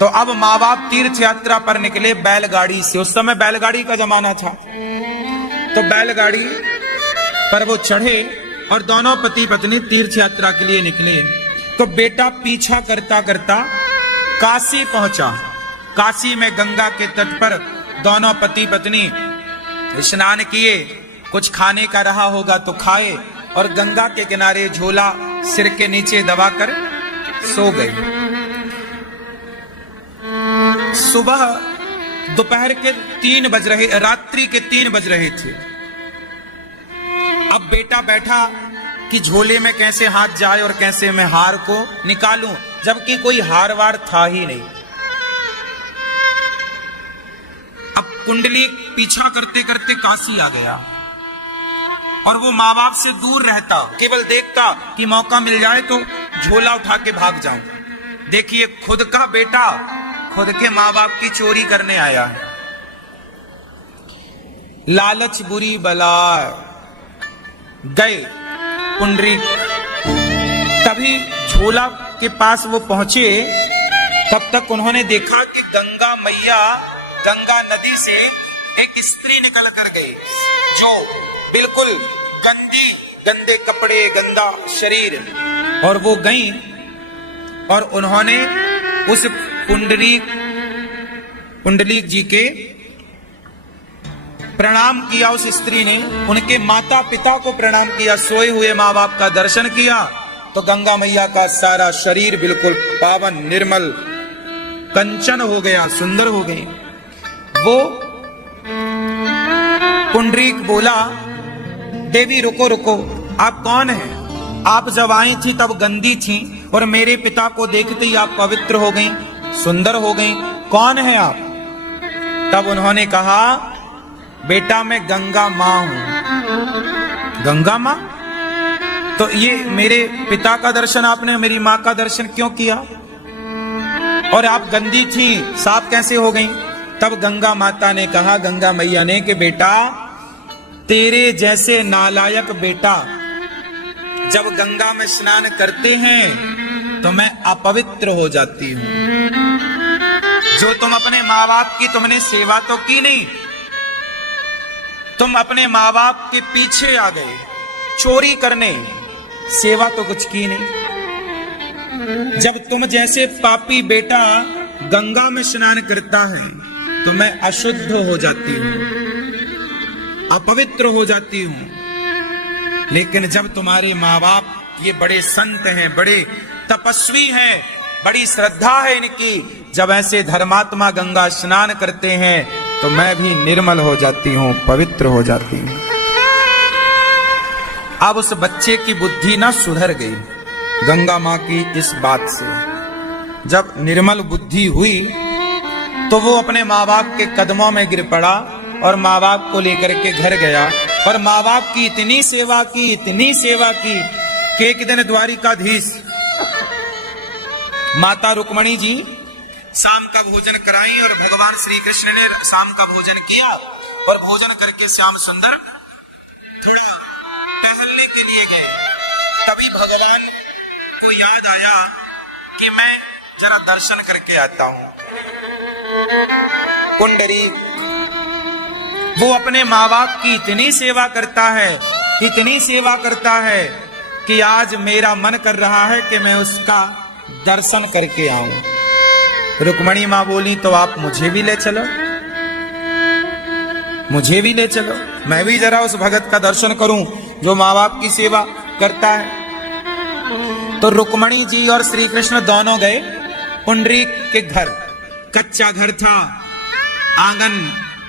तो अब माँ बाप तीर्थ यात्रा पर निकले बैलगाड़ी से। उस समय बैलगाड़ी का जमाना था, तो बैलगाड़ी पर वो चढ़े और दोनों पति पत्नी तीर्थ यात्रा के लिए निकले। तो बेटा पीछा करता करता काशी पहुंचा। काशी में गंगा के तट पर दोनों पति पत्नी स्नान किए, कुछ खाने का रहा होगा तो खाए, और गंगा के किनारे झोला सिर के नीचे दबाकर सो गए। सुबह दोपहर के 3 बज रहे, रात्रि के 3 बज रहे थे। अब बेटा बैठा कि झोले में कैसे हाथ जाए और कैसे मैं हार को निकालूं, जबकि कोई हार वार था ही नहीं। अब कुंडली पीछा करते करते काशी आ गया और वो माँ बाप से दूर रहता, केवल देखता कि मौका मिल जाए तो झोला उठा के भाग जाऊं। देखिए, खुद का बेटा खुद के माँ बाप की चोरी करने आया है। लालच बुरी बला। गए पुंडरीक, तभी झोला के पास वो पहुंचे, तब तक उन्होंने देखा कि गंगा मैया गंगा नदी से एक स्त्री निकल कर गई, जो बिल्कुल गंदे कपड़े, गंदा शरीर, और वो गई और उन्होंने उस पुंडरीक जी के प्रणाम किया। उस स्त्री ने उनके माता पिता को प्रणाम किया, सोए हुए माँ बाप का दर्शन किया, तो गंगा मैया का सारा शरीर बिल्कुल पावन, निर्मल, कंचन हो गया, सुंदर हो गई। वो पुंडरीक बोला, देवी रुको रुको, आप कौन हैं? आप जब आई थी तब गंदी थी और मेरे पिता को देखते ही आप पवित्र हो गई, सुंदर हो गई, कौन है आप? तब उन्होंने कहा, बेटा मैं गंगा माँ हूं। गंगा माँ? तो ये मेरे पिता का दर्शन आपने मेरी माँ का दर्शन क्यों किया? और आप गंदी थी, साफ कैसे हो गई? तब गंगा माता ने कहा, गंगा मैया ने, कि बेटा तेरे जैसे नालायक बेटा जब गंगा में स्नान करते हैं तो मैं अपवित्र हो जाती हूं। जो तुम अपने माँ बाप की तुमने सेवा तो की नहीं, तुम अपने माँ बाप के पीछे आ गए चोरी करने, सेवा तो कुछ की नहीं। जब तुम जैसे पापी बेटा गंगा में स्नान करता है तो मैं अशुद्ध हो जाती हूं, अपवित्र हो जाती हूं। लेकिन जब तुम्हारे माँ बाप ये बड़े संत हैं, बड़े तपस्वी हैं, बड़ी श्रद्धा है इनकी, जब ऐसे धर्मात्मा गंगा स्नान करते हैं तो मैं भी निर्मल हो जाती हूं, पवित्र हो जाती हूं। अब उस बच्चे की बुद्धि ना सुधर गई गंगा मां की इस बात से। जब निर्मल बुद्धि हुई तो वो अपने माँ बाप के कदमों में गिर पड़ा और माँ बाप को लेकर के घर गया, और माँ बाप की इतनी सेवा की, इतनी सेवा की कि एक दिन द्वारिकाधीश माता रुक्मणी जी शाम का भोजन कराई और भगवान श्री कृष्ण ने शाम का भोजन किया, और भोजन करके श्याम सुंदर थोड़ा टहलने के लिए गए। तभी भगवान को याद आया कि मैं जरा दर्शन करके आता हूं। पुंडरीक वो अपने माँ बाप की इतनी सेवा करता है, इतनी सेवा करता है कि आज मेरा मन कर रहा है कि मैं उसका दर्शन करके आऊं। रुक्मणी माँ बोली, तो आप मुझे भी ले चलो, मुझे भी ले चलो, मैं भी जरा उस भगत का दर्शन करूं जो माँ बाप की सेवा करता है। तो रुक्मणी जी और श्री कृष्ण दोनों गए पुंडरीक के घर। कच्चा घर था, आंगन,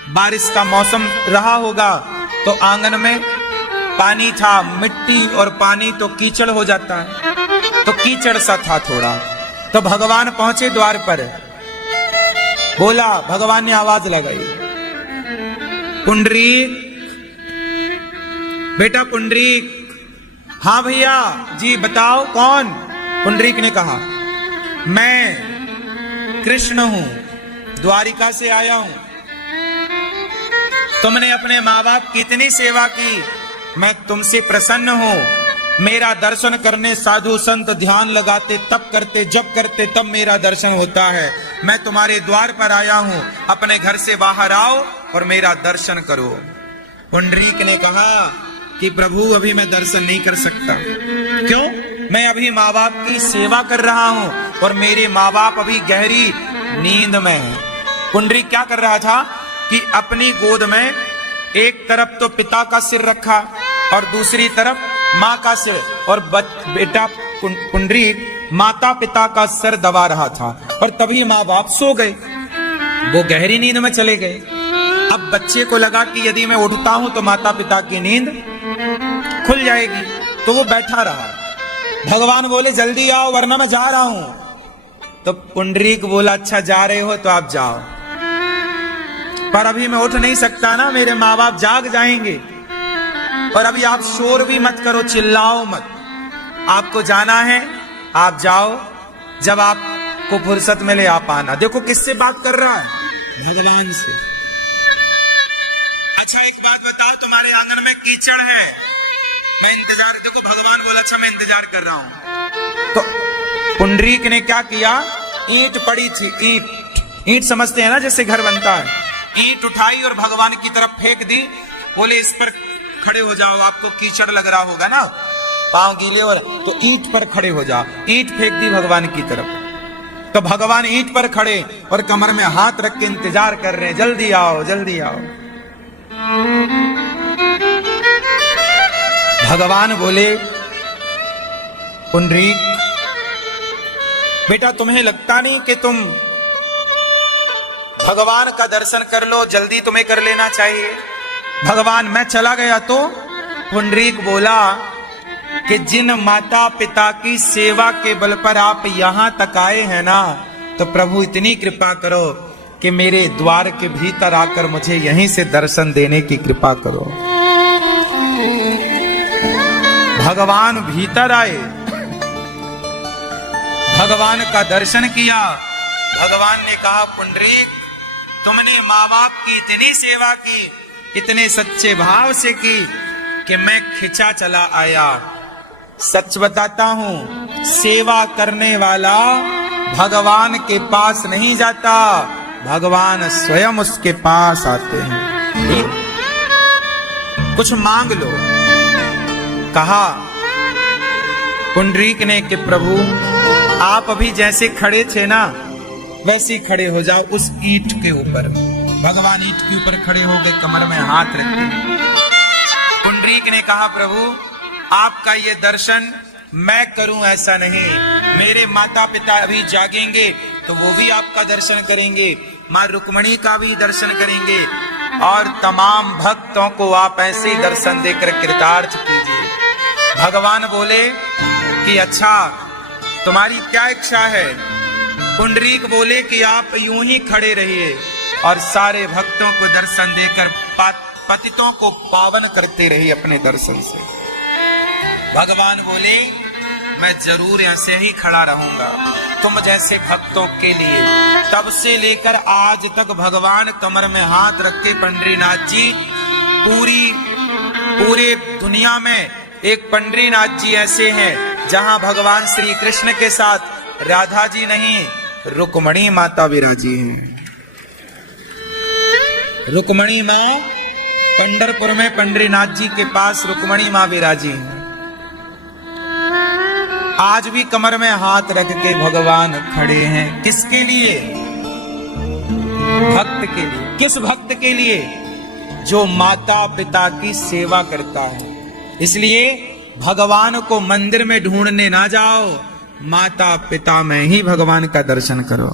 बारिश का मौसम रहा होगा तो आंगन में पानी था, मिट्टी और पानी तो कीचड़ हो जाता है, तो कीचड़ सा था थोड़ा। तो भगवान पहुंचे द्वार पर, बोला, भगवान ने आवाज लगाई, पुंडरीक, बेटा पुंडरीक। हाँ भैया जी बताओ कौन? पुंडरीक ने कहा, मैं कृष्ण हूं, द्वारिका से आया हूं। तुमने अपने माँ बाप की इतनी सेवा की, मैं तुमसे प्रसन्न हूं। मेरा दर्शन करने साधु संत ध्यान लगाते, तब करते, जब करते, तब मेरा दर्शन होता है। मैं तुम्हारे द्वार पर आया हूं, अपने घर से बाहर आओ और मेरा दर्शन करो। पुंडरीक ने कहा कि प्रभु अभी मैं दर्शन नहीं कर सकता। क्यों? मैं अभी माँ बाप की सेवा कर रहा हूं और मेरे माँ बाप अभी गहरी नींद में हैं। पुंडरीक क्या कर रहा था कि अपनी गोद में एक तरफ तो पिता का सिर रखा और दूसरी तरफ माँ का सिर, और बेटा पुंडरीक माता पिता का सर दबा रहा था। और तभी माँ बाप सो गए, वो गहरी नींद में चले गए। अब बच्चे को लगा कि यदि मैं उठता हूं तो माता पिता की नींद खुल जाएगी, तो वो बैठा रहा। भगवान बोले जल्दी आओ वरना मैं जा रहा हूं। तो पुंडरीक बोला अच्छा जा रहे हो तो आप जाओ, पर अभी मैं उठ नहीं सकता ना, मेरे माँ बाप जाग जाएंगे। और अभी आप शोर भी मत करो, चिल्लाओ मत, आपको जाना है आप जाओ, जब आपको फुर्सत मिले आप आना। देखो किससे बात कर रहा है? भगवान से। अच्छा एक बात बताओ, तुम्हारे आंगन में कीचड़ है, मैं इंतजार, देखो भगवान बोला अच्छा मैं इंतजार कर रहा हूं। तो पुंडरीक ने क्या किया, ईंट पड़ी थी, ईंट समझते हैं ना जैसे घर बनता है, ईंट उठाई और भगवान की तरफ फेंक दी। बोले इस पर खड़े हो जाओ, आपको कीचड़ लग रहा होगा ना, पांव गीले और, तो ईंट पर खड़े हो जाओ। ईंट फेंक दी भगवान की तरफ। तो भगवान ईंट पर खड़े और कमर में हाथ रख के इंतजार कर रहे हैं, जल्दी आओ जल्दी आओ। भगवान बोले पुंडरीक बेटा तुम्हें लगता नहीं कि तुम भगवान का दर्शन कर लो, जल्दी तुम्हें कर लेना चाहिए। भगवान मैं चला गया तो? पुंडरीक बोला कि जिन माता पिता की सेवा के बल पर आप यहां तक आए हैं ना, तो प्रभु इतनी कृपा करो कि मेरे द्वार के भीतर आकर मुझे यहीं से दर्शन देने की कृपा करो। भगवान भीतर आए, भगवान का दर्शन किया। भगवान ने कहा पुंडरीक तुमने माँ बाप की इतनी सेवा की, इतने सच्चे भाव से की कि मैं खिंचा चला आया। सच बताता हूं, सेवा करने वाला भगवान के पास नहीं जाता, भगवान स्वयं उसके पास आते हैं। कुछ मांग लो, कहा पुंडरीक ने कि प्रभु आप अभी जैसे खड़े थे ना वैसे खड़े हो जाओ उस ईंट के ऊपर। भगवान ईंट के ऊपर खड़े हो गए, कमर में हाथ रखे। पुंडरीक ने कहा प्रभु आपका ये दर्शन मैं करूं ऐसा नहीं, मेरे माता पिता अभी जागेंगे तो वो भी आपका दर्शन करेंगे, मां रुक्मणी का भी दर्शन करेंगे, और तमाम भक्तों को आप ऐसे ही दर्शन देकर कृतार्थ कीजिए। भगवान बोले कि अच्छा तुम्हारी क्या इच्छा है? पुंडरीक बोले कि आप यूं ही खड़े रहिए और सारे भक्तों को दर्शन देकर पतितों को पावन करते रहिए अपने दर्शन से। भगवान बोले मैं जरूर ऐसे ही खड़ा रहूंगा तुम जैसे भक्तों के लिए। तब से लेकर आज तक भगवान कमर में हाथ रख के पंडरीनाथ जी पूरे दुनिया में एक पंडरीनाथ जी ऐसे हैं जहां भगवान श्री कृष्ण के साथ राधा जी नहीं रुक्मणी माता विराजी हैं। रुक्मणी माँ पंढरपुर में पंडरीनाथ जी के पास रुक्मणी माँ विराजी हैं। आज भी कमर में हाथ रख के भगवान खड़े हैं। किसके लिए? भक्त के लिए। किस भक्त के लिए? जो माता पिता की सेवा करता है। इसलिए भगवान को मंदिर में ढूंढने ना जाओ, माता पिता में ही भगवान का दर्शन करो।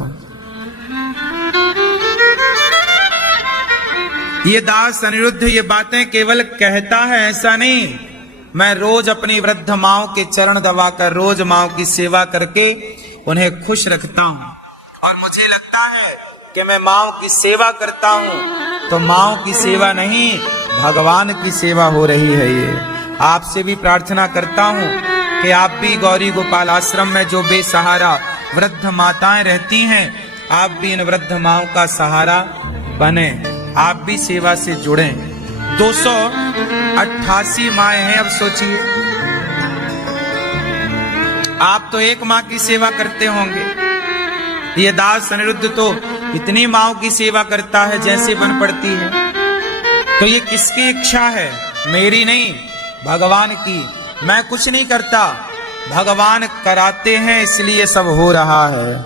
ये दास अनिरुद्ध ये बातें केवल कहता है ऐसा नहीं, मैं रोज अपनी वृद्ध माओ के चरण दबाकर रोज माओ की सेवा करके उन्हें खुश रखता हूँ, और मुझे लगता है कि मैं माओ की सेवा करता हूँ तो माओ की सेवा नहीं भगवान की सेवा हो रही है। ये आपसे भी प्रार्थना करता हूँ कि आप भी गौरी गोपाल आश्रम में जो बेसहारा वृद्ध माताएं रहती हैं, आप भी इन वृद्ध माओ का सहारा बने, आप भी सेवा से जुड़ें। 288 माएं हैं। अब सोचिए आप तो एक माँ की सेवा करते होंगे, ये दास अनिरुद्ध तो इतनी माओं की सेवा करता है जैसे बन पड़ती है। तो ये किसकी इच्छा है? मेरी नहीं, भगवान की। मैं कुछ नहीं करता, भगवान कराते हैं, इसलिए सब हो रहा है।